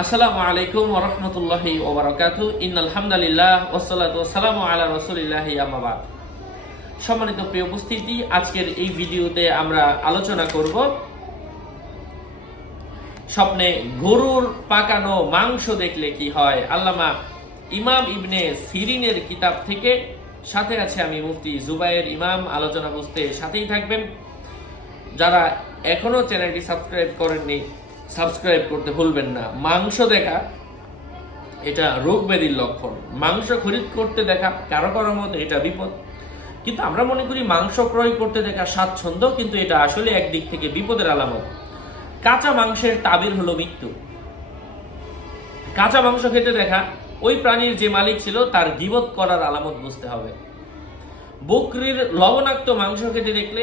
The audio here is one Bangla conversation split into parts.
আসসালামু আলাইকুম ওয়া রাহমাতুল্লাহি ওয়া বারাকাতুহু। ইন্নাল হামদালিল্লাহ ওয়াসসালাতু ওয়াসসালামু আলা রাসূলিল্লাহি আম্মা বাদ। সম্মানিত প্রিয় উপস্থিতি, আজকের এই ভিডিওতে আমরা আলোচনা করব স্বপ্নে গরুর পাকানো মাংস দেখলে কি হয়। আল্লামা ইমাম ইবনে সিরিনের কিতাব থেকে। সাথে আছে আমি মুফতি জুবায়ের ইমাম। আলোচনা বুঝতে সাথেই থাকবেন। যারা এখনো চ্যানেলটি সাবস্ক্রাইব করেননি, সাবস্ক্রাইব করতে ভুলবেন না। মাংস দেখা এটা রোগ ব্যাধির লক্ষণ। মাংস খরিদ করতে দেখা কারো কারো মতে এটা বিপদ, কিন্তু আমরা মনে করি মাংস ক্রয় করতে দেখা স্বাচ্ছন্দ্য, কিন্তু এটা আসলে একদিক থেকে বিপদের আলামত। কাঁচা মাংসের তাবির হলো মৃত্যু। কাঁচা মাংস খেতে দেখা ওই প্রাণীর যে মালিক ছিল তার গীবত করার আলামত বুঝতে হবে। বকরির লবণাক্ত মাংস খেতে দেখলে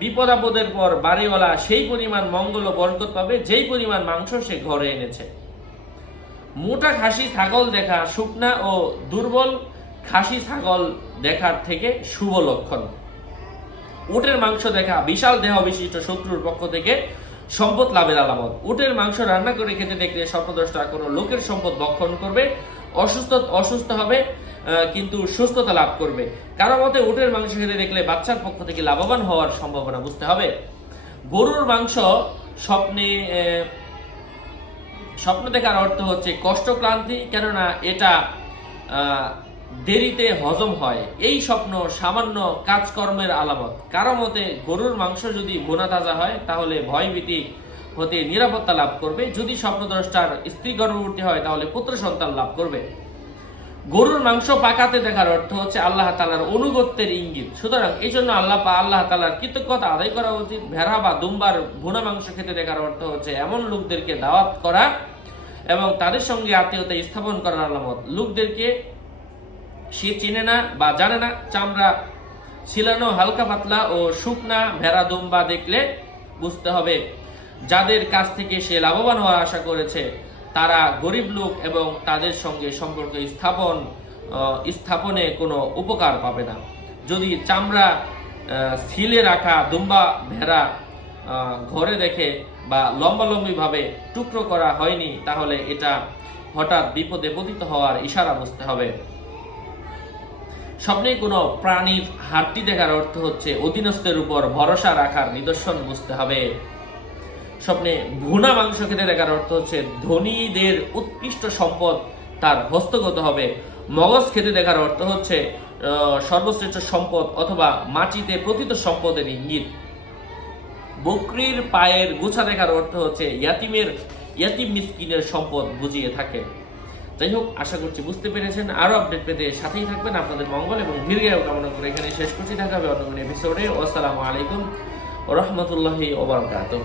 বিপদ আপদের পর বাড়িওয়ালা সেই পরিমাণ মঙ্গল ও বরকত পাবে যেই পরিমাণ মাংস সে ঘরে এনেছে। মোটা খাসি ছাগল দেখা শুকনা ও দুর্বল খাসি ছাগল দেখার থেকে শুভ লক্ষণ। উটের মাংস দেখা বিশাল দেহ বিশিষ্ট শত্রুর পক্ষ থেকে সম্পদ লাভের আলামত। উটের মাংস রান্না করে খেতে দেখলে স্বপ্নদ্রষ্টা কোনো লোকের সম্পদ ভক্ষণ করবে, অসুস্থ হবে কিন্তু সুস্থতা লাভ করবে। কারো মতে উটের মাংস খেতে দেখলে বাচ্চার পক্ষ থেকে লাভবান হওয়ার সম্ভাবনা বুঝতে হবে। গরুর মাংস স্বপ্ন দেখার অর্থ হচ্ছে কষ্ট ক্লান্তি, কেননা এটা দেরিতে হজম হয়। এই স্বপ্ন সামান্য কাজকর্মের আলামত। কারো মতে গরুর মাংস যদি ভুনা তাজা হয় তাহলে ভয়ভীতি হতে নিরাপত্তা লাভ করবে। যদি স্বপ্নদ্রষ্টার স্ত্রী গর্ভবতী হয় তাহলে পুত্র সন্তান লাভ করবে। গরুর মাংস পাকাতে দেখার অর্থ হচ্ছে আল্লাহ তাআলার অনুগত্যের ইঙ্গিত। সুতরাং এই জন্য আল্লাহ তাআলার কৃতজ্ঞতা আদায় করা উচিত। ভেড়া বা দুম্বার ভুনা মাংস খেতে দেখার অর্থ হচ্ছে এমন লোকদেরকে দাওয়াত করা এবং তাদের সঙ্গে আত্মীয়তা স্থাপন করার আলামত। লোকদেরকে সে চেনে না বা জানে না। চামড়া ছিলানো হালকা পাতলা ও শুকনা ভেড়া দুম্বা দেখলে বুঝতে হবে যাদের কাছ থেকে সে লাভবান হওয়ার আশা করেছে তারা গরিব লোক এবং তাদের সঙ্গে সম্পর্ক স্থাপনে কোনো উপকার পাবে না। যদি চামড়া ছিলে রাখা দুম্বা ভেড়া ঘরে দেখে বা লম্বালম্বিভাবে টুকরো করা হয়নি তাহলে এটা হঠাৎ বিপদে পতিত হওয়ার ইশারা বুঝতে হবে। স্বপ্নে কোনো প্রাণীর হাড্ডি দেখার অর্থ হচ্ছে অধীনস্থের উপর ভরসা রাখার নিদর্শন বুঝতে হবে। স্বপ্নে ভুনা মাংস খেতে দেখার অর্থ হচ্ছে ধনীদের উৎকৃষ্ট সম্পদ তার হস্তগত হবে। মগজ খেতে দেখার অর্থ হচ্ছে সর্বশ্রেষ্ঠ সম্পদ অথবা মাটিতে প্রথিত সম্পদের ইঙ্গিত। বকরির পায়ের গোছা দেখার অর্থ হচ্ছে ইয়াতিম মিসকিনের সম্পদ বুঝিয়ে থাকে। যাই হোক, আশা করছি বুঝতে পেরেছেন। আরো আপডেট পেতে সাথেই থাকবেন। আপনাদের মঙ্গল এবং দীর্ঘায়ু কামনা করে এখানে শেষ করছি। দেখা হবে অন্য কোনো এপিসোডে। আসসালামু আলাইকুম ওয়া রাহমাতুল্লাহি ওয়া বারাকাতুহু।